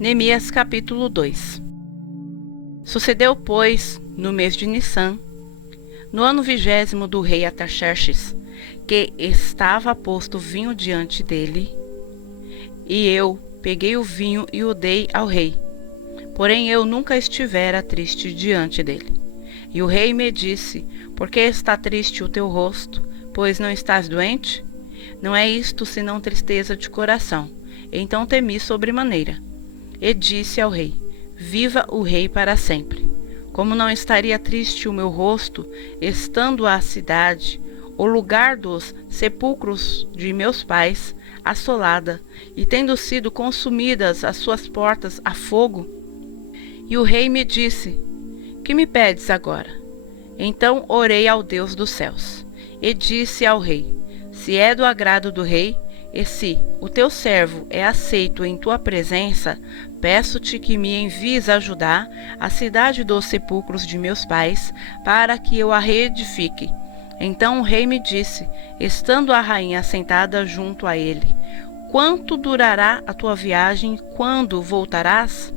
Neemias capítulo 2. Sucedeu, pois, no mês de Nissan, no ano 20º do rei Artaxerxes, que estava posto vinho diante dele, e eu peguei o vinho e o dei ao rei. Porém eu nunca estivera triste diante dele. E o rei me disse: por que está triste o teu rosto, pois não estás doente? Não é isto senão tristeza de coração. Então temi sobremaneira. E disse ao rei: viva o rei para sempre. Como não estaria triste o meu rosto, estando a cidade, o lugar dos sepulcros de meus pais, assolada, e tendo sido consumidas as suas portas a fogo? E o rei me disse: que me pedes agora? Então orei ao Deus dos céus, e disse ao rei: se é do agrado do rei, e se o teu servo é aceito em tua presença, peço-te que me envies a Judá, a cidade dos sepulcros de meus pais, para que eu a reedifique. Então o rei me disse, estando a rainha sentada junto a ele: quanto durará a tua viagem, quando voltarás?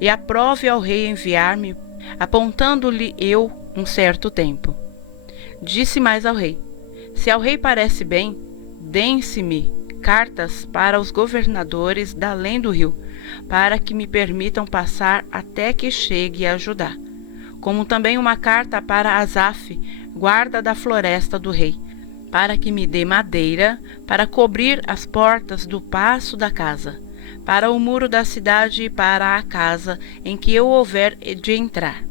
E aprove ao rei enviar-me, apontando-lhe eu um certo tempo. Disse mais ao rei: se ao rei parece bem, deem-se-me cartas para os governadores da além do rio, para que me permitam passar até que chegue a Judá, como também uma carta para Asaf, guarda da floresta do rei, para que me dê madeira para cobrir as portas do paço da casa, para o muro da cidade e para a casa em que eu houver de entrar.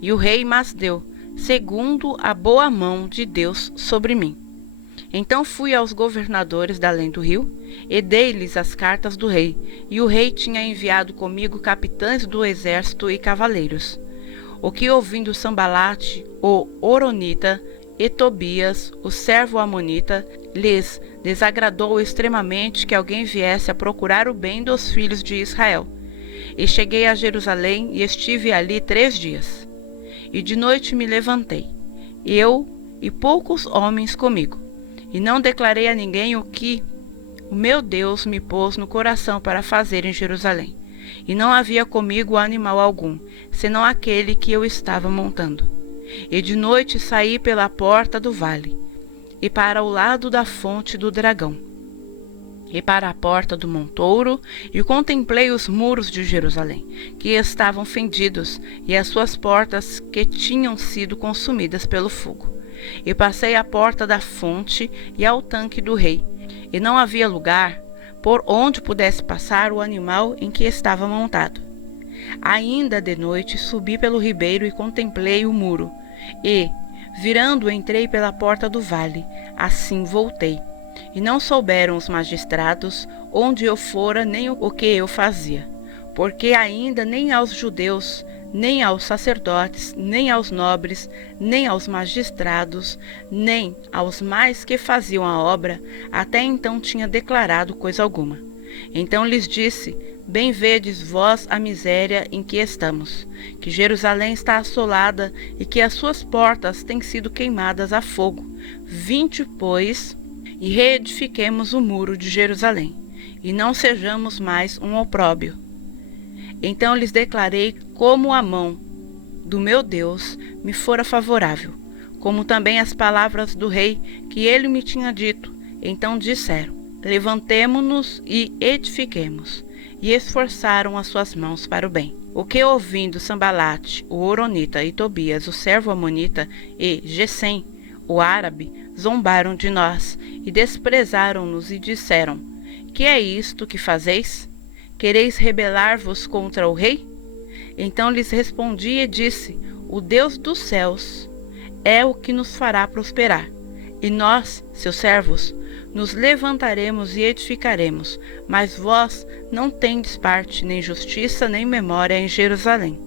E o rei mas deu, segundo a boa mão de Deus sobre mim. Então fui aos governadores da além do rio, e dei-lhes as cartas do rei, e o rei tinha enviado comigo capitães do exército e cavaleiros. O que ouvindo Sambalate, o Horonita, e Tobias, o servo amonita, lhes desagradou extremamente que alguém viesse a procurar o bem dos filhos de Israel. E cheguei a Jerusalém e estive ali 3 dias. E de noite me levantei, eu e poucos homens comigo, e não declarei a ninguém o que o meu Deus me pôs no coração para fazer em Jerusalém. E não havia comigo animal algum, senão aquele que eu estava montando. E de noite saí pela porta do vale, e para o lado da fonte do dragão, e para a porta do montouro, e contemplei os muros de Jerusalém, que estavam fendidos, e as suas portas que tinham sido consumidas pelo fogo. E passei à porta da fonte e ao tanque do rei, e não havia lugar por onde pudesse passar o animal em que estava montado. Ainda de noite subi pelo ribeiro e contemplei o muro, e, virando, entrei pela porta do vale. Assim voltei. E não souberam os magistrados onde eu fora nem o que eu fazia, porque ainda nem aos judeus, nem aos sacerdotes, nem aos nobres, nem aos magistrados, nem aos mais que faziam a obra, até então tinha declarado coisa alguma. Então lhes disse: bem vedes vós a miséria em que estamos, que Jerusalém está assolada e que as suas portas têm sido queimadas a fogo. Vinde, pois, e reedifiquemos o muro de Jerusalém, e não sejamos mais um opróbrio. Então lhes declarei como a mão do meu Deus me fora favorável, como também as palavras do rei que ele me tinha dito. Então disseram: levantemo-nos e edifiquemos, e esforçaram as suas mãos para o bem. O que ouvindo Sambalate, o Horonita, e Tobias, o servo amonita, e Gesem, o árabe, zombaram de nós, e desprezaram-nos, e disseram: que é isto que fazeis? Quereis rebelar-vos contra o rei? Então lhes respondi e disse: o Deus dos céus é o que nos fará prosperar, e nós, seus servos, nos levantaremos e edificaremos, mas vós não tendes parte, nem justiça, nem memória em Jerusalém.